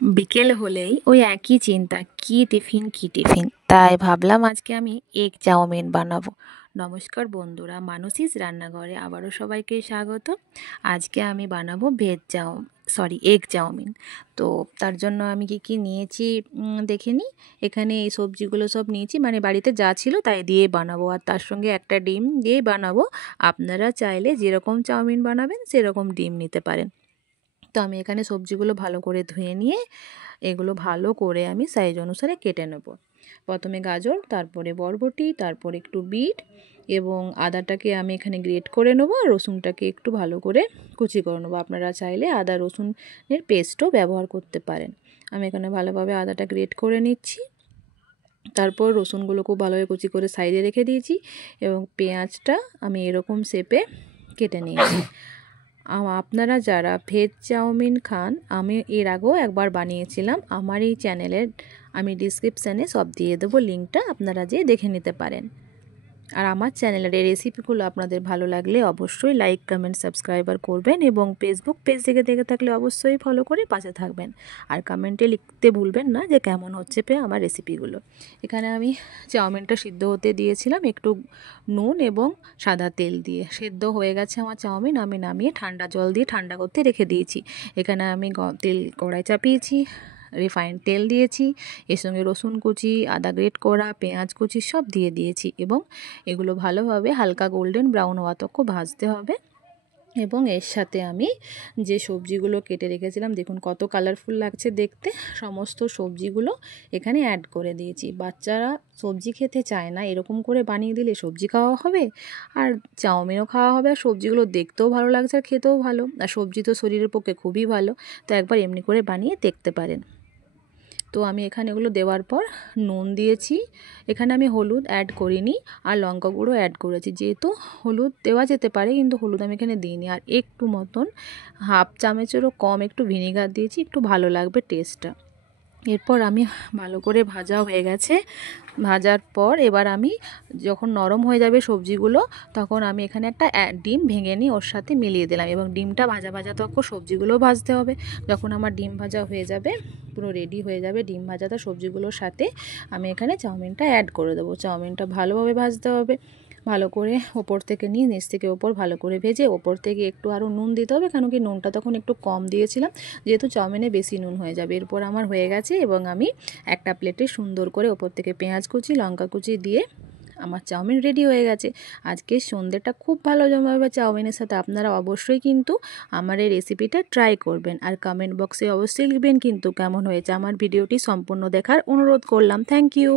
বিকেল হলেই ওই একই চিন্তা, কী টিফিন কী টিফিন। তাই ভাবলাম আজকে আমি এগ চাউমিন বানাবো। নমস্কার বন্ধুরা, মানসীস রান্নাঘরে আবারও সবাইকে স্বাগত। আজকে আমি বানাবো এগ চাউমিন। তো তার জন্য আমি কি কি নিয়েছি দেখে নিই। এখানে এই সবজিগুলো সব নিয়েছি, মানে বাড়িতে যা ছিল তাই দিয়ে বানাবো, আর তার সঙ্গে একটা ডিম দিয়ে বানাবো। আপনারা চাইলে যেরকম চাউমিন বানাবেন সেরকম ডিম নিতে পারেন। তো আমি এখানে সবজিগুলো ভালো করে ধুয়ে নিয়ে এগুলো ভালো করে আমি সাইজ অনুসারে কেটে নেব। প্রথমে গাজর, তারপরে বরবটি, তারপরে একটু বিট এবং আদাটাকে আমি এখানে গ্রেট করে নেবো, আর রসুনটাকে একটু ভালো করে কুচি করে নেবো। আপনারা চাইলে আদা রসুনের পেস্টও ব্যবহার করতে পারেন। আমি এখানে ভালোভাবে আদাটা গ্রেট করে নিচ্ছি। তারপর রসুনগুলো খুব ভালোভাবে কুচি করে সাইডে রেখে দিয়েছি এবং পেঁয়াজটা আমি এরকম শেপে কেটে নিয়েছি। আপনারা যারা ভেজ চাউমিন খান, আমি এর আগেও একবার বানিয়েছিলাম। আমার এই চ্যানেলের আমি ডিসক্রিপশানে সব দিয়ে দেবো লিঙ্কটা, আপনারা যেয়ে দেখে নিতে পারেন। আর আমার চ্যানেলের এই রেসিপিগুলো আপনাদের ভালো লাগলে অবশ্যই লাইক, কমেন্ট, সাবস্ক্রাইবার করবেন এবং ফেসবুক পেজ থেকে দেখে থাকলে অবশ্যই ফলো করে পাশে থাকবেন। আর কমেন্টে লিখতে ভুলবেন না যে কেমন হচ্ছে আমার রেসিপিগুলো। এখানে আমি চাউমিনটা সিদ্ধ হতে দিয়েছিলাম একটু নুন এবং সাদা তেল দিয়ে। সিদ্ধ হয়ে গেছে আমার চাউমিন, আমি নামিয়ে ঠান্ডা জল দিয়ে ঠান্ডা করতে রেখে দিয়েছি। এখানে আমি তেল কড়াই চাপিয়েছি, রিফাইন্ড তেল দিয়েছি, এর সঙ্গে রসুন কুচি, আদা গ্রেট করা, পেঁয়াজ কুচি সব দিয়ে দিয়েছি এবং এগুলো ভালোভাবে হালকা গোল্ডেন ব্রাউন হওয়া তক ভাজতে হবে। এবং এর সাথে আমি যে সবজিগুলো কেটে রেখেছিলাম, দেখুন কত কালারফুল লাগছে দেখতে, সমস্ত সবজিগুলো এখানে অ্যাড করে দিয়েছি। বাচ্চারা সবজি খেতে চায় না, এরকম করে বানিয়ে দিলে সবজি খাওয়া হবে আর চাউমিনও খাওয়া হবে, আর সবজিগুলো দেখতেও ভালো লাগছে আর খেতেও ভালো, আর সবজি তো শরীরের পক্ষে খুবই ভালো। তো একবার এমনি করে বানিয়ে দেখতে পারেন। তো আমি এখানে এগুলো দেওয়ার পর নুন দিয়েছি, এখানে আমি হলুদ অ্যাড করিনি আর লঙ্কা গুঁড়ো অ্যাড করেছি, যেহেতু হলুদ দেওয়া যেতে পারে কিন্তু হলুদ আমি এখানে দিইনি। আর একটু মতন হাফ চামচেরও কম একটু ভিনিগার দিয়েছি, একটু ভালো লাগবে টেস্টটা। এরপর আমি ভালো করে ভাজা হয়ে গেছে। ভাজার পর এবার আমি যখন নরম হয়ে যাবে সবজিগুলো, তখন আমি এখানে একটা ডিম ভেঙে নিয়ে ওর সাথে মিলিয়ে দিলাম এবং ডিমটা ভাজা ভাজা তখন সবজিগুলোও ভাজতে হবে। যখন আমার ডিম ভাজা হয়ে যাবে, পুরো রেডি হয়ে যাবে ডিম ভাজাটা সবজিগুলোর সাথে, আমি এখানে চাউমিনটা অ্যাড করে দেবো। চাউমিনটা ভালোভাবে ভাজতে হবে, ভালো করে ওপর থেকে নিয়ে নিচ থেকে ওপর ভালো করে ভেজে ওপর থেকে একটু আরও নুন দিতে হবে, কেন কি নুনটা তখন একটু কম দিয়েছিলাম, যেহেতু চাউমিনে বেশি নুন হয়ে যাবে। এরপর আমার হয়ে গেছে এবং আমি একটা প্লেটে সুন্দর করে ওপর থেকে পেঁয়াজ কুচি, লঙ্কা কুচি দিয়ে আমার চাউমিন রেডি হয়ে গেছে। আজকে সন্ধ্যেটা খুব ভালো জমাবে চাউমিনের সাথে। আপনারা অবশ্যই কিন্তু আমার এই রেসিপিটা ট্রাই করবেন আর কমেন্ট বক্সে অবশ্যই লিখবেন কিন্তু কেমন হয়েছে। আমার ভিডিওটি সম্পূর্ণ দেখার অনুরোধ করলাম। Thank you.